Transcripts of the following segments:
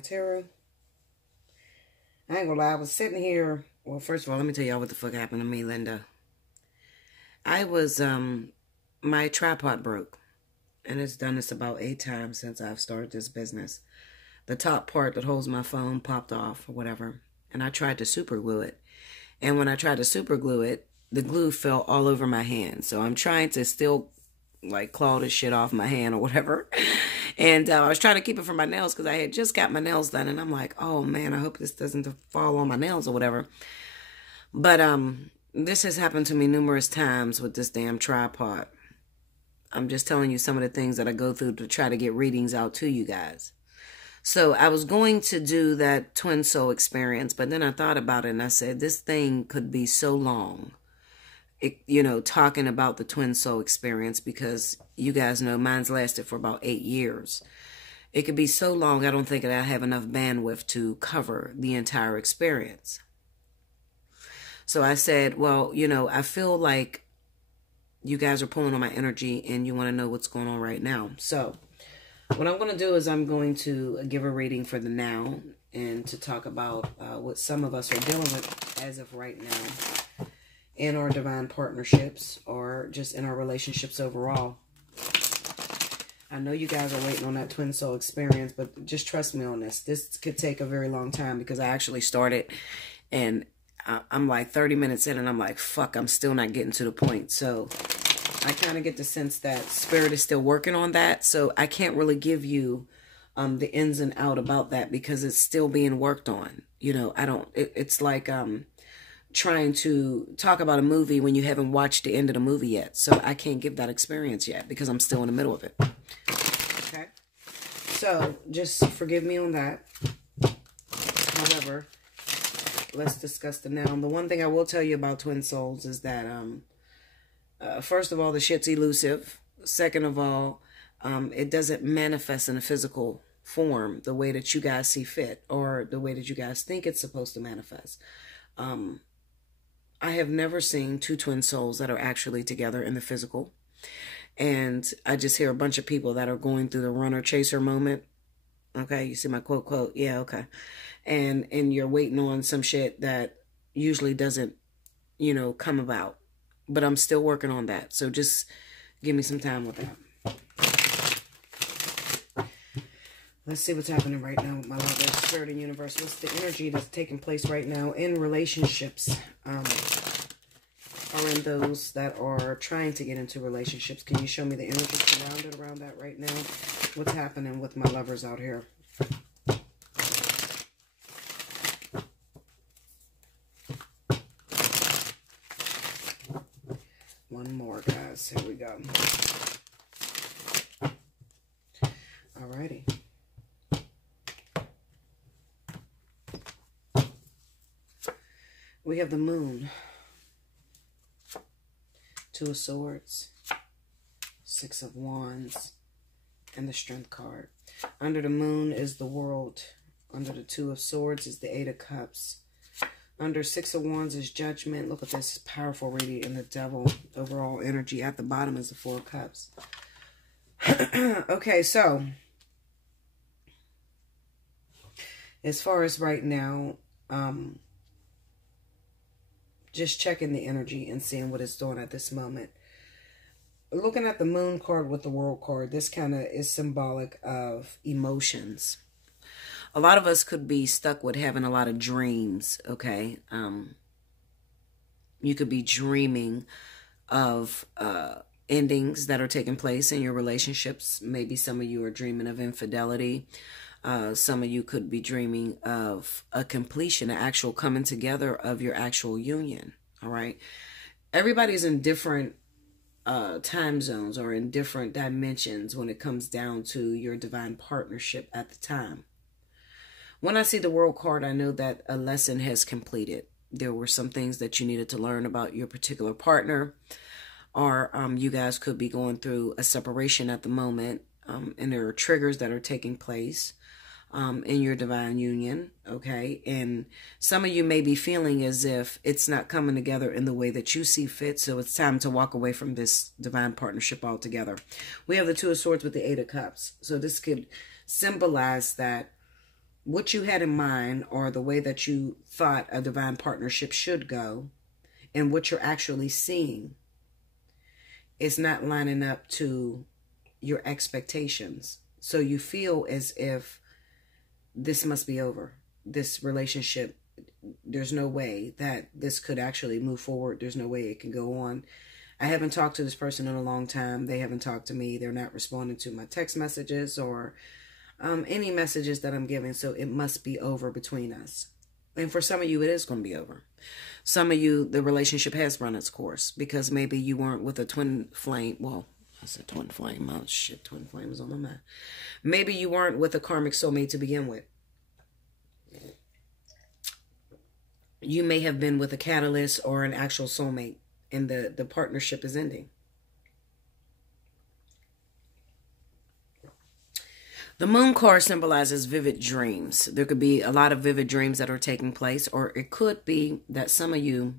Allseeingeyetarot. I ain't gonna lie, I was sitting here. Well, first of all, let me tell y'all what the fuck happened to me, Linda. I was, my tripod broke. And it's done this about 8 times since I've started this business. The top part that holds my phone popped off or whatever. And I tried to super glue it. And when I tried to super glue it, the glue fell all over my hand. So I'm trying to still like claw this shit off my hand or whatever. And I was trying to keep it from my nails because I had just got my nails done. And I'm like, oh man, I hope this doesn't fall on my nails or whatever. But this has happened to me numerous times with this damn tripod. I'm just telling you some of the things that I go through to try to get readings out to you guys. So I was going to do that twin soul experience, but then I thought about it and I said, this thing could be so long. You know, talking about the twin soul experience, because you guys know mine's lasted for about 8 years. It could be so long, I don't think that I have enough bandwidth to cover the entire experience. So I said, well, you know, I feel like you guys are pulling on my energy and you want to know what's going on right now. So what I'm going to do is I'm going to give a reading for the now and to talk about what some of us are dealing with as of right now in our divine partnerships or just in our relationships overall. I know you guys are waiting on that twin soul experience, but just trust me on this. This could take a very long time because I actually started and I'm like 30 minutes in and I'm like, fuck, I'm still not getting to the point. So I kind of get the sense that Spirit is still working on that. So I can't really give you the ins and out about that because it's still being worked on. You know, it's like trying to talk about a movie when you haven't watched the end of the movie yet. So I can't give that experience yet because I'm still in the middle of it. Okay. So just forgive me on that. However, let's discuss the now. The one thing I will tell you about twin souls is that, first of all, the shit's elusive. Second of all, it doesn't manifest in a physical form the way that you guys see fit or the way that you guys think it's supposed to manifest. I have never seen 2 twin souls that are actually together in the physical. And I just hear a bunch of people that are going through the runner-chaser moment. Okay, you see my quote, yeah, okay. And you're waiting on some shit that usually doesn't, you know, come about. But I'm still working on that. So just give me some time with that. Let's see what's happening right now with my love, Spirit and universe. What's the energy that's taking place right now in relationships? Or in those that are trying to get into relationships. Can you show me the energy surrounded around that right now? What's happening with my lovers out here? One more, guys. Here we go. Alrighty. We have the moon. 2 of Swords. 6 of Wands. And the Strength card. Under the moon is the World. Under the 2 of Swords is the 8 of Cups. Under 6 of Wands is Judgment. Look at this powerful reading in the Devil. Overall energy. At the bottom is the 4 of Cups. Okay, so as far as right now, just checking the energy and seeing what it's doing at this moment. Looking at the Moon card with the World card, this kind of is symbolic of emotions. A lot of us could be stuck with having a lot of dreams, okay? You could be dreaming of endings that are taking place in your relationships. Maybe some of you are dreaming of infidelity. Some of you could be dreaming of a completion, an actual coming together of your actual union, all right? Everybody's in different time zones or in different dimensions when it comes down to your divine partnership at the time. When I see the World card, I know that a lesson has completed. There were some things that you needed to learn about your particular partner, or you guys could be going through a separation at the moment, and there are triggers that are taking place in your divine union, okay? And some of you may be feeling as if it's not coming together in the way that you see fit, so it's time to walk away from this divine partnership altogether. We have the 2 of Swords with the 8 of Cups, so this could symbolize that what you had in mind, or the way that you thought a divine partnership should go, and what you're actually seeing is not lining up to your expectations. So you feel as if this must be over. This relationship, there's no way that this could actually move forward. There's no way it can go on. I haven't talked to this person in a long time. They haven't talked to me. They're not responding to my text messages or any messages that I'm giving. So it must be over between us. And for some of you, it is going to be over. Some of you, the relationship has run its course because maybe you weren't with a twin flame. Well, I said twin flame. Oh, shit, twin flame was on my mind. Maybe you weren't with a karmic soulmate to begin with. You may have been with a catalyst or an actual soulmate, and the partnership is ending. The moon card symbolizes vivid dreams. There could be a lot of vivid dreams that are taking place, or it could be that some of you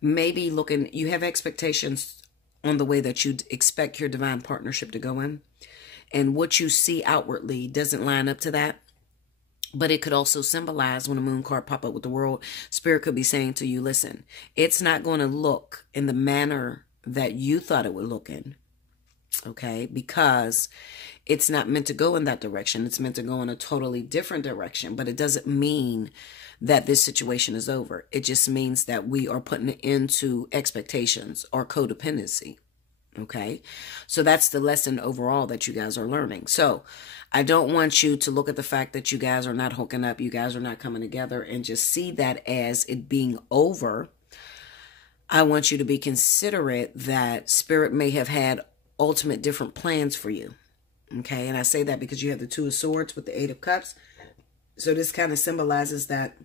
may be looking, you have expectations on the way that you expect your divine partnership to go in, and what you see outwardly doesn't line up to that. But it could also symbolize, when a moon card pop up with the world, Spirit could be saying to you, listen, it's not going to look in the manner that you thought it would look in. Okay, because it's not meant to go in that direction. It's meant to go in a totally different direction. But it doesn't mean that this situation is over. It just means that we are putting it into expectations or codependency. Okay, so that's the lesson overall that you guys are learning. So I don't want you to look at the fact that you guys are not hooking up, you guys are not coming together, and just see that as it being over. I want you to be considerate that Spirit may have had ultimate different plans for you. Okay, and I say that because you have the Two of Swords with the Eight of Cups. So this kind of symbolizes that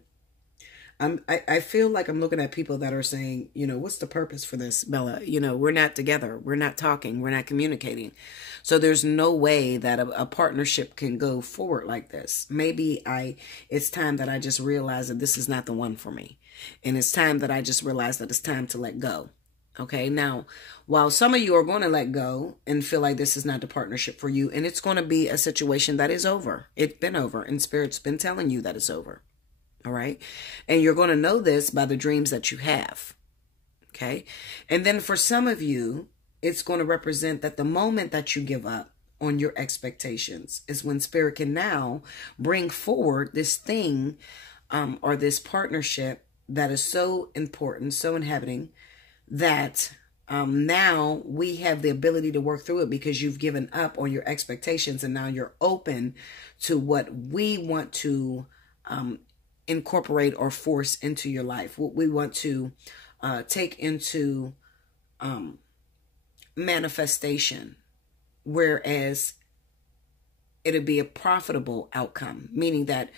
I feel like I'm looking at people that are saying, you know, what's the purpose for this, Bella? You know, we're not together. We're not talking. We're not communicating. So there's no way that a partnership can go forward like this. Maybe it's time that I just realize that this is not the one for me. And it's time that I just realize that it's time to let go. Okay, now, while some of you are going to let go and feel like this is not the partnership for you, and it's going to be a situation that is over. It's been over, and Spirit's been telling you that it's over. All right. And you're going to know this by the dreams that you have. Okay. And then for some of you, it's going to represent that the moment that you give up on your expectations is when Spirit can now bring forward this thing or this partnership that is so important, so inhabiting, that now we have the ability to work through it because you've given up on your expectations, and now you're open to what we want to incorporate or force into your life, what we want to take into manifestation, whereas it'll be a profitable outcome, meaning that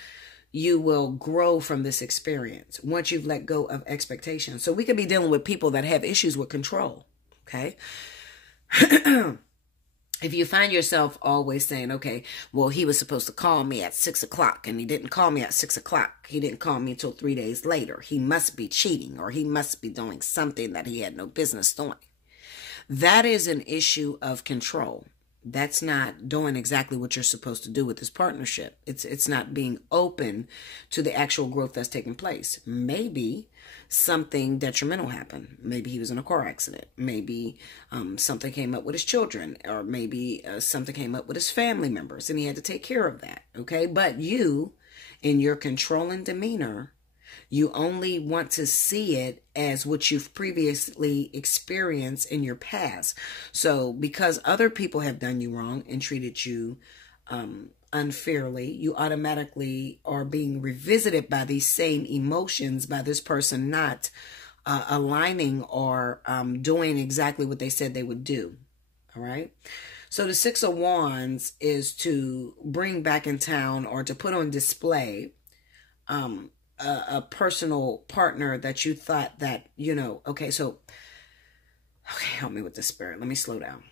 you will grow from this experience once you've let go of expectations. So we could be dealing with people that have issues with control, okay? If you find yourself always saying, okay, well, he was supposed to call me at 6 o'clock and he didn't call me at 6 o'clock. He didn't call me until 3 days later. He must be cheating, or he must be doing something that he had no business doing. That is an issue of control. That's not doing exactly what you're supposed to do with this partnership. It's not being open to the actual growth that's taking place. Maybe something detrimental happened. Maybe he was in a car accident. Maybe something came up with his children, or maybe something came up with his family members, and he had to take care of that. Okay, but you, in your controlling demeanor, you only want to see it as what you've previously experienced in your past. So because other people have done you wrong and treated you unfairly, you automatically are being revisited by these same emotions, by this person not aligning or doing exactly what they said they would do. All right. So the Six of Wands is to bring back in town, or to put on display a personal partner that you thought that, you know, okay, help me with the Spirit. Let me slow down.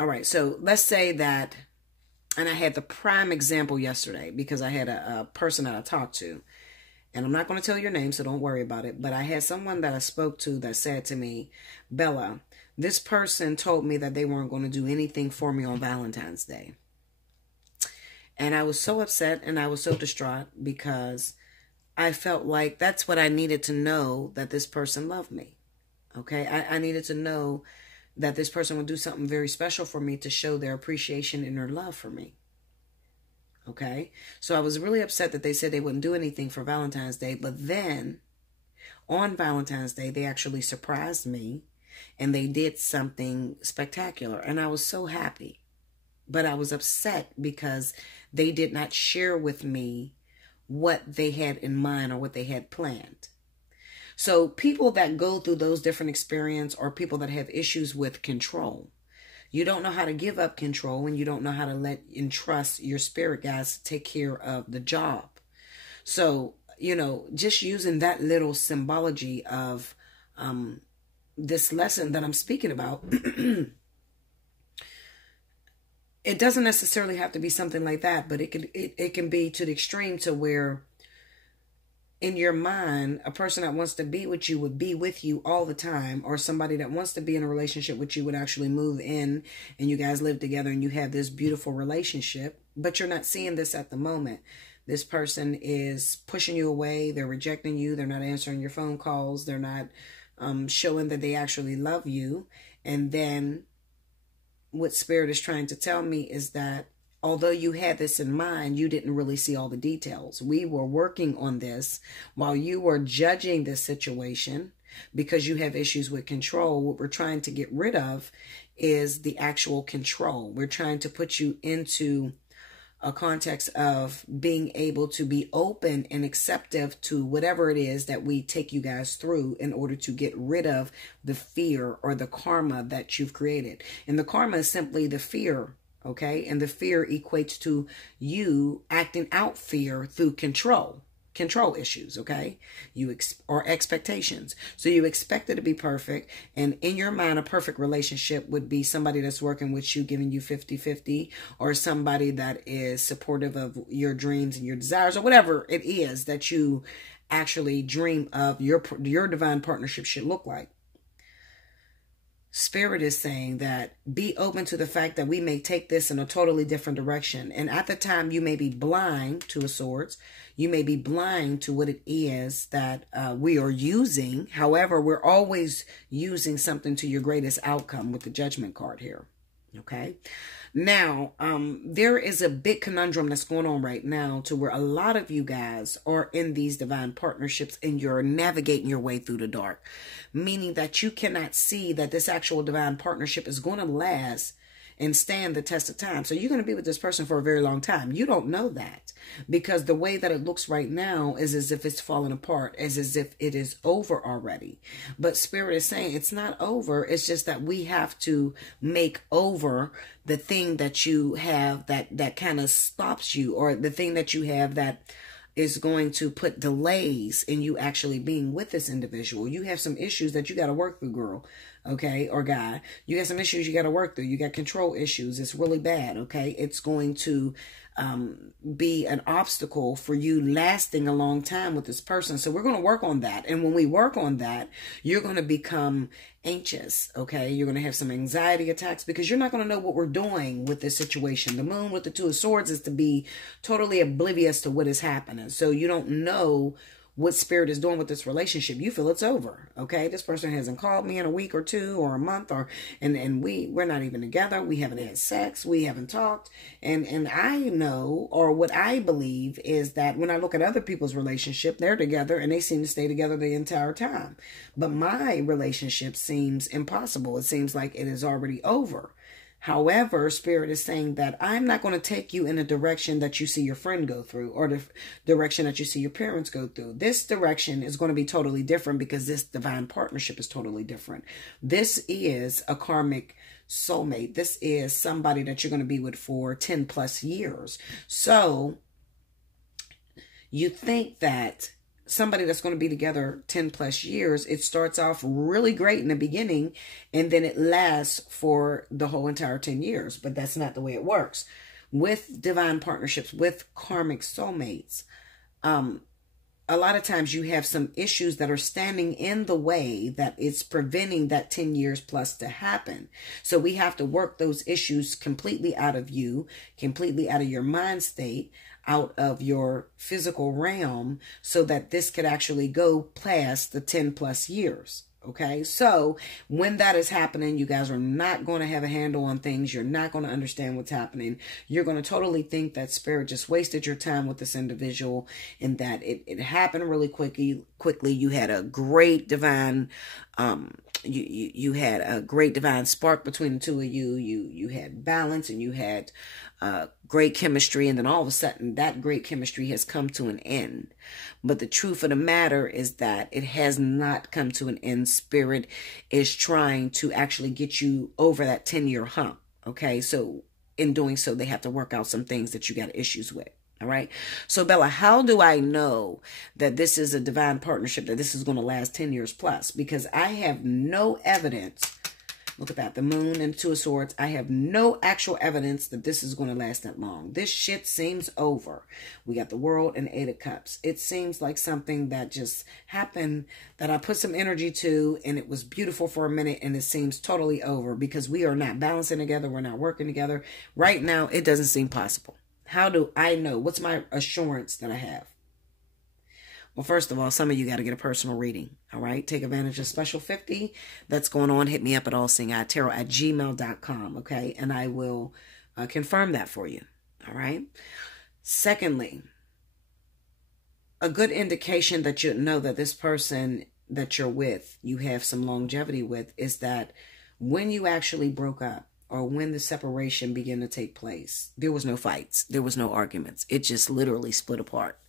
All right, so let's say that, and I had the prime example yesterday because I had a person that I talked to, and I'm not going to tell your name, so don't worry about it, but I had someone that I spoke to that said to me, Bella, this person told me that they weren't going to do anything for me on Valentine's Day. And I was so upset and I was so distraught because I felt like that's what I needed to know, that this person loved me. Okay. I needed to know that this person would do something very special for me to show their appreciation and their love for me. Okay. So I was really upset that they said they wouldn't do anything for Valentine's Day. But then on Valentine's Day, they actually surprised me and they did something spectacular. And I was so happy. But I was upset because they did not share with me what they had in mind or what they had planned. So people that go through those different experiences, or people that have issues with control, you don't know how to give up control, and you don't know how to let and trust your spirit guides to take care of the job. So, you know, just using that little symbology of this lesson that I'm speaking about, it doesn't necessarily have to be something like that, but it can be to the extreme to where in your mind, a person that wants to be with you would be with you all the time, or somebody that wants to be in a relationship with you would actually move in and you guys live together and you have this beautiful relationship, but you're not seeing this at the moment. This person is pushing you away. They're rejecting you. They're not answering your phone calls. They're not showing that they actually love you. And then what Spirit is trying to tell me is that although you had this in mind, you didn't really see all the details. We were working on this while you were judging this situation because you have issues with control. What we're trying to get rid of is the actual control. We're trying to put you into a context of being able to be open and acceptive to whatever it is that we take you guys through in order to get rid of the fear or the karma that you've created. And the karma is simply the fear, okay? And the fear equates to you acting out fear through control issues, okay? Or expectations. So you expect it to be perfect. And in your mind, a perfect relationship would be somebody that's working with you, giving you 50-50, or somebody that is supportive of your dreams and your desires, or whatever it is that you actually dream of your divine partnership should look like. Spirit is saying that be open to the fact that we may take this in a totally different direction. And at the time, you may be blind to a sorts. You may be blind to what it is that we are using. However, we're always using something to your greatest outcome with the Judgment card here. Okay. Now, there is a big conundrum that's going on right now to where a lot of you guys are in these divine partnerships and you're navigating your way through the dark, meaning that you cannot see that this actual divine partnership is going to last and stand the test of time. So you're going to be with this person for a very long time. You don't know that because the way that it looks right now is as if it's falling apart, as if it is over already. But Spirit is saying it's not over. It's just that we have to make over the thing that you have that kind of stops you, or the thing that you have that is going to put delays in you actually being with this individual. You have some issues that you got to work through, girl, okay, or guy. You got some issues you got to work through. You got control issues. It's really bad, okay? It's going to be an obstacle for you lasting a long time with this person. So we're going to work on that. And when we work on that, you're going to become anxious, okay? You're going to have some anxiety attacks because you're not going to know what we're doing with this situation. The moon with the Two of Swords is to be totally oblivious to what is happening. So you don't know what Spirit is doing with this relationship. You feel it's over, okay? This person hasn't called me in a week or two or a month, and we're not even together. We haven't had sex. We haven't talked. And I know, or what I believe is that when I look at other people's relationship, they're together and they seem to stay together the entire time. But my relationship seems impossible. It seems like it is already over. However, Spirit is saying that I'm not going to take you in a direction that you see your friend go through, or the direction that you see your parents go through. This direction is going to be totally different because this divine partnership is totally different. This is a karmic soulmate. This is somebody that you're going to be with for 10 plus years. So you think that somebody that's going to be together 10 plus years, it starts off really great in the beginning and then it lasts for the whole entire 10 years. But that's not the way it works. With divine partnerships, with karmic soulmates, a lot of times you have some issues that are standing in the way that it's preventing that 10 years plus to happen. So we have to work those issues completely out of you, completely out of your mind state, out of your physical realm, so that this could actually go past the 10 plus years. Okay, so when that is happening, you guys are not going to have a handle on things. You're not going to understand what's happening. You're going to totally think that spirit just wasted your time with this individual, and that it happened really quickly. You had a great divine, you had a great divine spark between the two of you. You had balance, and you had great chemistry, and then all of a sudden that great chemistry has come to an end. But the truth of the matter is that it has not come to an end. Spirit is trying to actually get you over that 10-year hump. Okay, so in doing so, they have to work out some things that you got issues with. All right. So Bella, how do I know that this is a divine partnership, that this is going to last 10 years plus? Because I have no evidence. Look at that. The moon and two of swords. I have no actual evidence that this is going to last that long. This shit seems over. We got the world and 8 of cups. It seems like something that just happened, that I put some energy to, and it was beautiful for a minute, and it seems totally over because we are not balancing together. We're not working together. Right now, it doesn't seem possible. How do I know? What's my assurance that I have? Well, first of all, some of you got to get a personal reading. All right. Take advantage of Special 50 that's going on. Hit me up at allseeingeyetarot@gmail.com. Okay. And I will confirm that for you. All right. Secondly, a good indication that you know that this person that you're with, you have some longevity with, is that when you actually broke up, or when the separation began to take place, there was no fights. There was no arguments. It just literally split apart.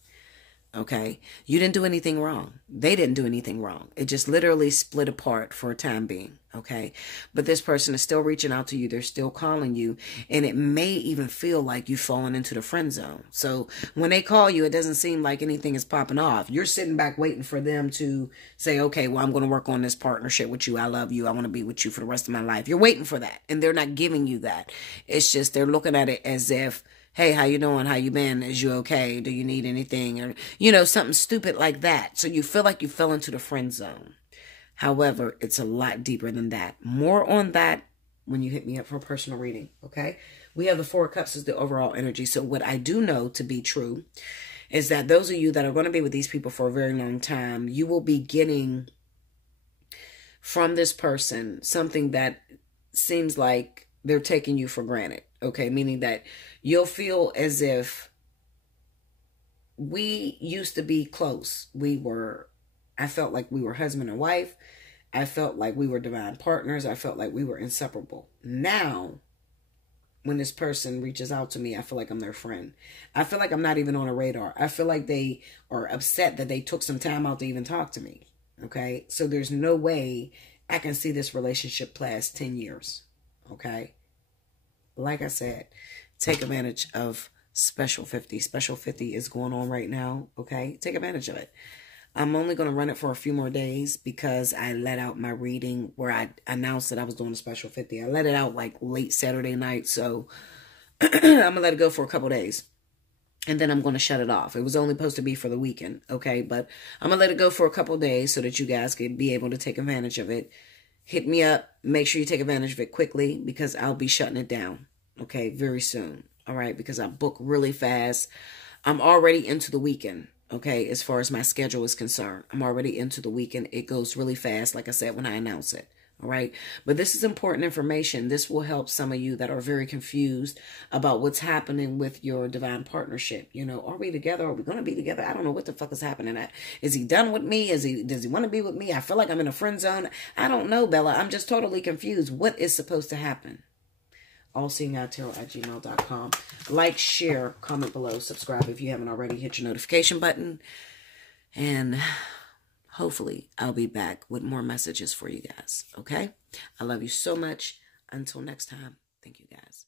Okay? You didn't do anything wrong. They didn't do anything wrong. It just literally split apart for a time being. Okay? But this person is still reaching out to you. They're still calling you. And it may even feel like you've fallen into the friend zone. So when they call you, it doesn't seem like anything is popping off. You're sitting back waiting for them to say, okay, well, I'm going to work on this partnership with you. I love you. I want to be with you for the rest of my life. You're waiting for that. And they're not giving you that. It's just they're looking at it as if, hey, how you doing? How you been? Is you okay? Do you need anything? Or, you know, something stupid like that. So you feel like you fell into the friend zone. However, it's a lot deeper than that. More on that when you hit me up for a personal reading, okay? We have the 4 of Cups as the overall energy. So what I do know to be true is that those of you that are going to be with these people for a very long time, you will be getting from this person something that seems like they're taking you for granted, okay? Meaning that you'll feel as if we used to be close. I felt like we were husband and wife. I felt like we were divine partners. I felt like we were inseparable. Now, when this person reaches out to me, I feel like I'm their friend. I feel like I'm not even on a radar. I feel like they are upset that they took some time out to even talk to me. Okay? So there's no way I can see this relationship last 10 years. Okay? Like I said, take advantage of Special 50. Special 50 is going on right now. Okay? Take advantage of it. I'm only going to run it for a few more days because I let out my reading where I announced that I was doing a Special 50. I let it out like late Saturday night. So I'm going to let it go for a couple days. And then I'm going to shut it off. It was only supposed to be for the weekend. Okay. But I'm going to let it go for a couple days so that you guys can be able to take advantage of it. Hit me up. Make sure you take advantage of it quickly because I'll be shutting it down. Okay. Very soon. All right. Because I book really fast. I'm already into the weekend. Okay, as far as my schedule is concerned, I'm already into the weekend. It goes really fast, like I said, when I announce it. All right. But this is important information. This will help some of you that are very confused about what's happening with your divine partnership. You know, are we together? Are we going to be together? I don't know what the fuck is happening. Is he done with me? Does he want to be with me? I feel like I'm in a friend zone. I don't know, Bella. I'm just totally confused. What is supposed to happen? Allseeingeyetarot@gmail.com. Like, share, comment below, subscribe if you haven't already. Hit your notification button. And hopefully I'll be back with more messages for you guys. Okay? I love you so much. Until next time. Thank you guys.